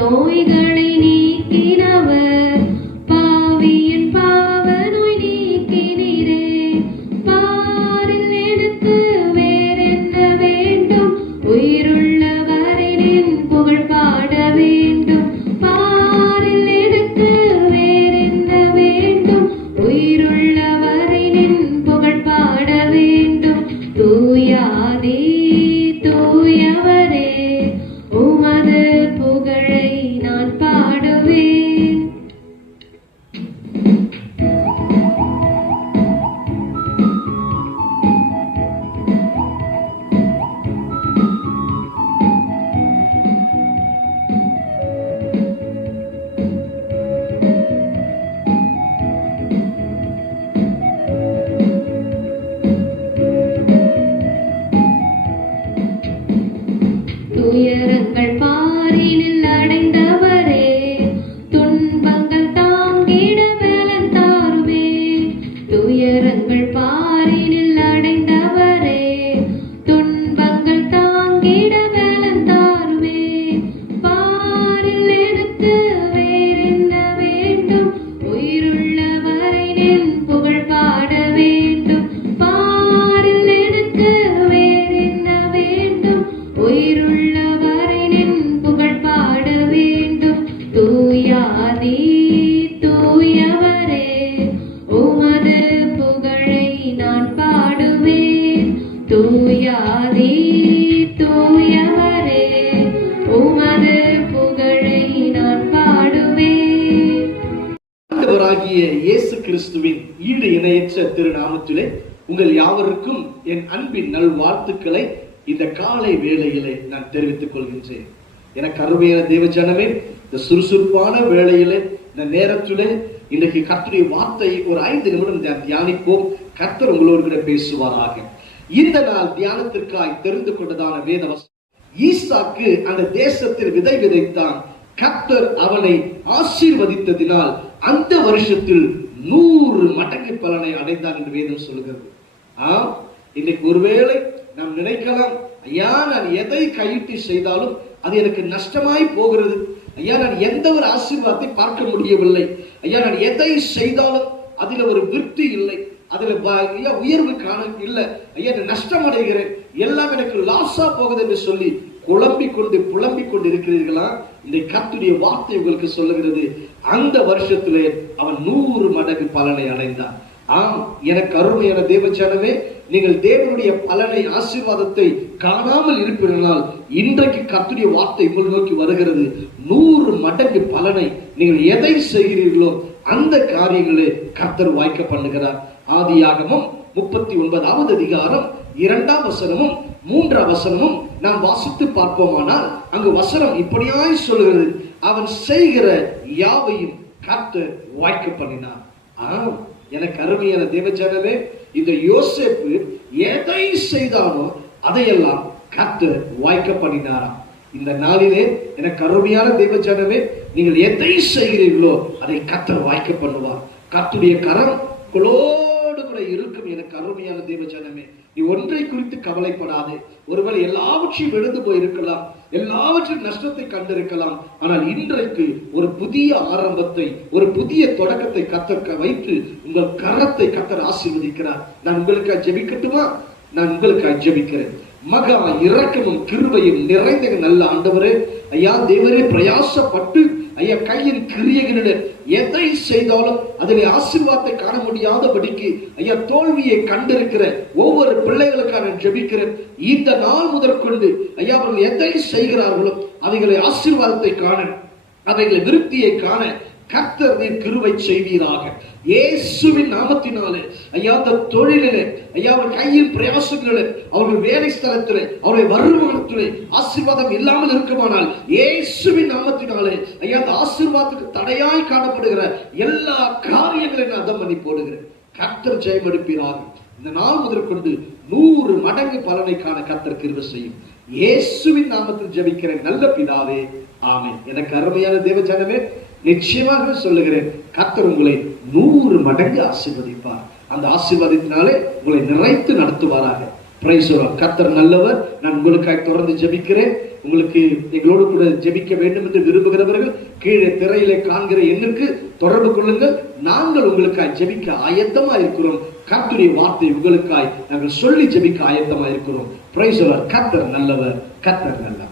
நோய்களை நீக்கினவர், பாவியின் பாவ நோய் நீக்கினீரே. பாரில் எனக்கு வேறென்ன வேண்டும், உயிருள்ளவரின் புகழ் பாட வேண்டும். பாரில் எனக்கு வேறென்ன வேண்டும், உயிருள்ளவரின் புகழ் பாட வேண்டும். தூயாதே தூயவரே, உமது புகழை நான் பாடுவேன். துயரங்கள் பாரினில் அடைந்தவரே, துன்பங்கள் தாங்கிட பலன் தாருமே. துயரங்கள் பாரினில் அடைந்தவரே, துன்பங்கள் தாங்கிட பலன் தாருமே. பாரில் எனக்கு வேறென்ன வேண்டும், உயிருள்ளவரின் புகழ் பாட வேண்டும். பாரில் எனக்கு வேறென்ன வேண்டும், உயிருள்ளவரின் புகழ் பாட வேண்டும். தூயாதே தூயவரே, உமது புகழை நான் பாடுவேன். தூயாதே தூயவரே, உமது புகழை நான் பாடுவேன். ஆண்டவராகிய இயேசு கிறிஸ்துவின் ஈடு இணையற்ற திருநாமத்திலே உங்கள் யாவருக்கும் என் அன்பின் நல்வாழ்த்துக்களை இந்த காலை வேளையிலே நான் தெரிவித்துக் கொள்கின்றேன். எனக்கு அருமையான தேவ ஜனமே, இந்த சுறுசுறுப்பான வேளையிலே இந்த நேரத்திலே இன்றைக்கு கர்த்தருடைய வார்த்தையை ஒரு 5 நிமிடம் தியானிப்போம். கர்த்தர் உங்களோடு கூட பேசுவாராக. இந்த நாள் தியானத்திற்காய் தெரிந்து கொண்டதான வேதவசனம், ஈசாக்கு அந்த தேசத்தில் விதை விதைத்தான். கர்த்தர் அவனை ஆசீர்வதித்ததினால் அந்த வருஷத்தில் 100 மடங்கு பலனை அடைந்தான் என்று வேதம் சொல்லுகிறது. இன்னைக்கு ஒருவேளை நாம் நினைக்கலாம், ஐயா நான் எதை கையிட்டு செய்தாலும் அது எனக்கு நஷ்டமாய் போகிறது. ஐயா நான் எந்த ஒரு ஆசீர்வாதத்தை பார்க்க முடியவில்லை. ஐயா நான் எதை செய்தாலும் அதில் ஒரு விருத்தி இல்லை, அதுல ஐயா உயர்வு காண இல்லை. ஐயா நஷ்டம் அடைகிறேன், எல்லாம் எனக்கு லாஸா போகுது என்று சொல்லி புலம்பிக் கொண்டு இருக்கிறீர்களா? இந்த கர்த்தருடைய வார்த்தை உங்களுக்கு சொல்லுகிறது, அந்த வருஷத்திலே அவன் 100 மடங்கு பலனை அடைந்தான். ஆம், எனக்கு அருமையான தேவ ஜனமே, நீங்கள் தேவனுடைய பலனை ஆசீர்வாதத்தை காணாமல் இருப்பீர்களால் இன்றைக்கு கர்த்தருடைய வார்த்தை உங்கள் நோக்கி வருகிறது. 100 மடங்கு பலனை நீங்கள் எதை செய்கிறீர்களோ அந்த காரியங்களை கர்த்தர் வாய்க்க பண்ணுகிறார். ஆதியாகமம் 39வது அதிகாரம் 2ஆம் வசனமும் 3ஆம் வசனமும் நாம் வாசித்து பார்ப்போமானால் அங்கு வசனம் இப்படியாய் சொல்கிறது, அவன் செய்கிற யாவையும் கர்த்தர் வாய்க்க பண்ணினார். ஆம், எனக்கு அருமையான தேவ ஜனமே, இந்த யோசேப்பு எதை செய்தானோ அதையெல்லாம் கர்த்தர் வாய்க்க பண்ணினாராம். இந்த நாளிலே எனக்கு அருமையான தேவ ஜனமே, நீங்கள் எதை செய்கிறீர்களோ அதை கர்த்தர் வாய்க்க பண்ணுவார். கர்த்தருடைய கரம் குளோடு கூட இருக்கும். எனக்கு அருமையான தேவ ஜனமே, நீ ஒன்றை குறித்து கவலைப்படாதே. ஒருவேளை எல்லாவற்றையும் எழுந்து போயிருக்கலாம், எல்லாவற்றையும் நஷ்டத்தை கண்டிருக்கலாம். ஆனால் இன்றைக்கு ஒரு புதிய ஆரம்பத்தை, ஒரு புதிய தொடக்கத்தை கர்த்தர் வைத்து உங்கள் கரத்தை கர்த்தர் ஆசீர்வதிக்கிறார். நான் உங்களுக்கு ஜெபிக்கட்டுமா? நான் உங்களுக்கு ஜெபிக்கிறேன். மகா இரக்கமும் கிருபையும் நிறைந்த நல்ல ஆண்டவரே, ஐயா தேவரே, பிரயாசப்பட்டு ஐயா கையின் கிரியைகளில் எதை செய்தாலும் அதிலே ஆசீர்வாதத்தை காண முடியாதபடிக்கு ஐயா தோல்வியை கண்டிருக்கிற ஒவ்வொரு பிள்ளைகளுக்காக நான் ஜெபிக்கிறேன். இந்த நாள் முதற்கொண்டு ஐயா அவர்கள் எதை செய்கிறார்களோ அவைகளை ஆசீர்வாதத்தை காண, அவைகளை விருத்தியை காண கர்த்தர் நீர் கிருபை செய்வீராக. இயேசுவின் நாமத்தினாலே ஐயா அந்த தொழிலிலே, ஐயா அவர் கையில் பிரயாசங்களிலே, அவர்கள் வேலை ஸ்தலத்திலே, அவருடைய வருமானத்திலே ஆசீர்வாதம் இல்லாமல் இருக்குமானால் இயேசுவின் நாமத்தினாலே ஐயா அந்த ஆசீர்வாதத்துக்கு தடையாய் காணப்படுகிற எல்லா காரியங்களையும் நான் அதம் பண்ணி போடுகிறேன். கர்த்தர் ஜெயம் எடுப்பீராக. இந்த நாள் முதற்கொண்டு 100 மடங்கு பலனை காண கர்த்தர் கிருபை செய்யும். இயேசுவின் நாமத்தில் ஜெபிக்கிறேன் நல்ல பிதாவே, ஆமென். எனக்கு அருமையான தேவ ஜனமே, நிச்சயமாக சொல்லுகிறேன், கர்த்தர் உங்களை 100 மடங்கு ஆசீர்வதிப்பார். அந்த ஆசீர்வாதத்தினாலே உங்களை நிறைத்து நடத்துவாராக. Praise the Lord. கர்த்தர் நல்லவர். நான் உங்களுக்காக தொடர்ந்து ஜெபிக்கிறேன். உங்களுக்கு எங்களோடு கூட ஜெபிக்க வேண்டும் என்று விரும்புகிறவர்கள் கீழே திரையிலே காண்கிற எண்ணுக்கு தொடர்பு கொள்ளுங்கள். நாங்கள் உங்களுக்காய் ஜெபிக்க ஆயத்தமா இருக்கிறோம். கர்த்தருடைய வார்த்தை உங்களுக்காய் நாங்கள் சொல்லி ஜெபிக்க ஆயத்தமா இருக்கிறோம். Praise the Lord. கர்த்தர் நல்லவர், கர்த்தர் நல்லவர்.